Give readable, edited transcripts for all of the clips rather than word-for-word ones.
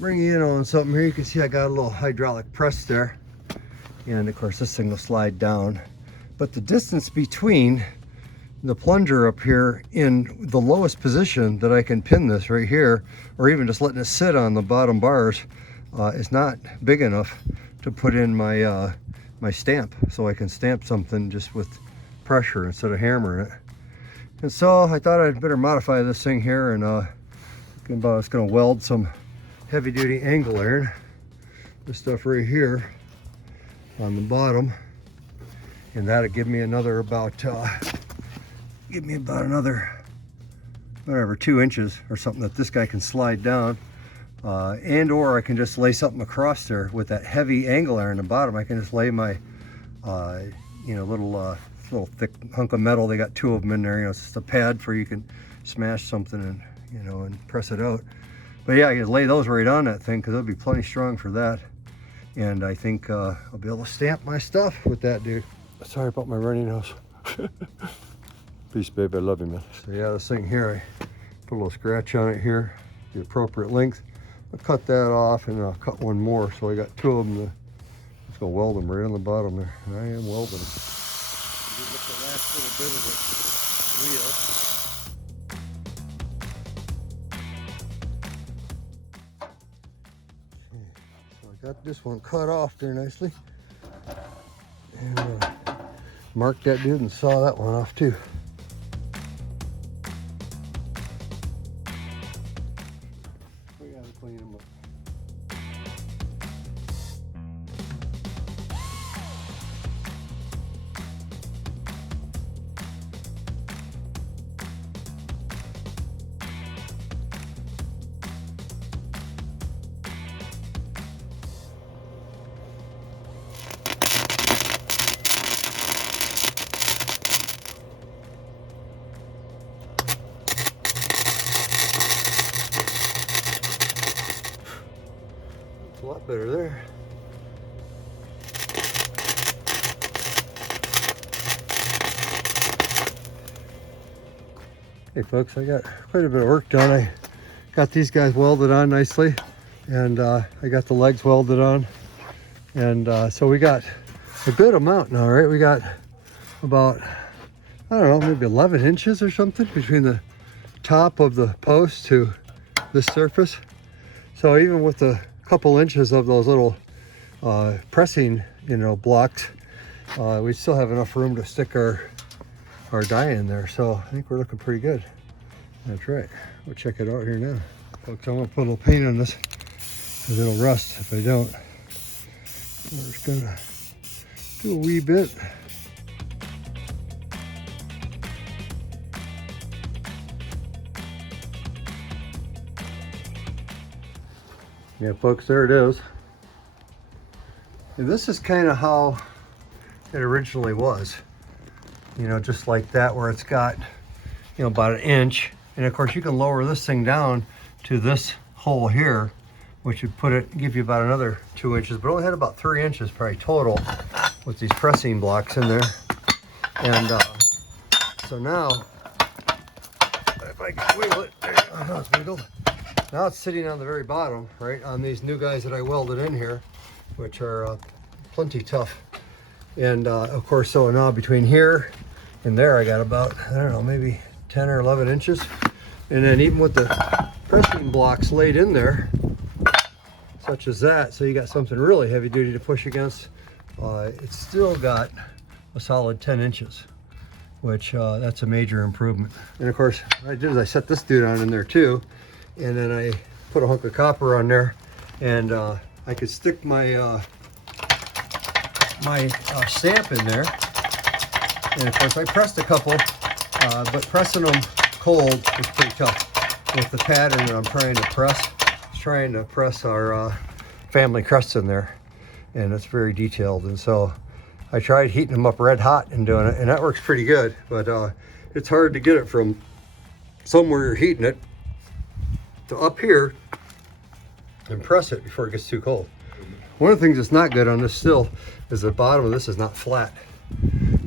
bring you in on something here. You can see I got a little hydraulic press there. And of course this thing will slide down. But the distance between the plunger up here in the lowest position that I can pin this right here, or even just letting it sit on the bottom bars, is not big enough to put in my my stamp, so I can stamp something just with pressure instead of hammering it. And so I thought I'd better modify this thing here, and I was going to weld some heavy-duty angle iron, this stuff right here on the bottom, and that'll give me another about another, whatever, 2 inches or something that this guy can slide down, and or I can just lay something across there with that heavy angle iron on the bottom. I can just lay my you know, little thick hunk of metal. They got 2 of them in there. You know, it's just a pad for you can smash something and, you know, and press it out. But yeah, I can lay those right on that thing because it'll be plenty strong for that. And I think I'll be able to stamp my stuff with that, dude. Sorry about my runny nose. Peace, babe. I love you, man. So yeah, this thing here, I put a little scratch on it here, the appropriate length. I'll cut that off, and I'll cut one more. So I got 2 of them. Just gonna weld them right on the bottom there. And I am welding them. Just look at the last little bit of the wheel. So I got this one cut off there nicely, and marked that dude and saw that one off too. We gotta clean them up. A lot better there. Hey folks, I got quite a bit of work done. I got these guys welded on nicely, and I got the legs welded on, and so we got a good amount now, right? We got about, I don't know, maybe 11 inches or something between the top of the post to this surface. So even with the couple inches of those little pressing, you know, blocks, we still have enough room to stick our die in there. So I think we're looking pretty good. That's right. We'll check it out here now. Folks, I'm gonna put a little paint on this because it'll rust if I don't. We're just gonna do a wee bit. Yeah, folks, there it is. And this is kind of how it originally was. You know, just like that, where it's got, you know, about 1 inch. And of course, you can lower this thing down to this hole here, which would give you about another 2 inches, but only had about 3 inches probably total with these pressing blocks in there. And so now, if I can wiggle it, there, oh, it's wiggled. Now it's sitting on the very bottom, right, on these new guys that I welded in here, which are plenty tough. And of course, so now between here and there, I got about, I don't know, maybe 10 or 11 inches. And then even with the pressing blocks laid in there, such as that, so you got something really heavy duty to push against, it's still got a solid 10 inches, which that's a major improvement. And of course, what I did is I set this dude on in there too, and then I put a hunk of copper on there, and I could stick my stamp in there. And of course I pressed a couple, but pressing them cold is pretty tough with the pattern that I'm trying to press. It's trying to press our Family Crest in there, and it's very detailed. And so I tried heating them up red hot and doing it, and that works pretty good, but it's hard to get it from somewhere you're heating it to up here and press it before it gets too cold. One of the things that's not good on this still is the bottom of this is not flat.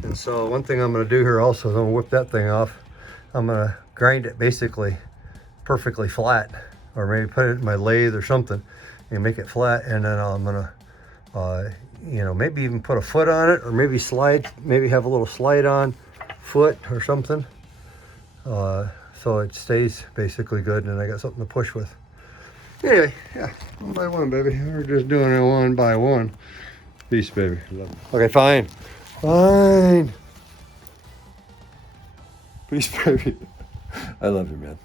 And so one thing I'm going to do here also is I'm going to whip that thing off. I'm going to grind it basically perfectly flat or maybe put it in my lathe or something and make it flat, and then I'm gonna you know, maybe even put a foot on it, or maybe have a little slide on foot or something, so it stays basically good and I got something to push with. Anyway, yeah, one by one, baby. We're just doing it one by one. Peace, baby. Love you. Okay, fine. Fine. Peace, baby. I love you, man.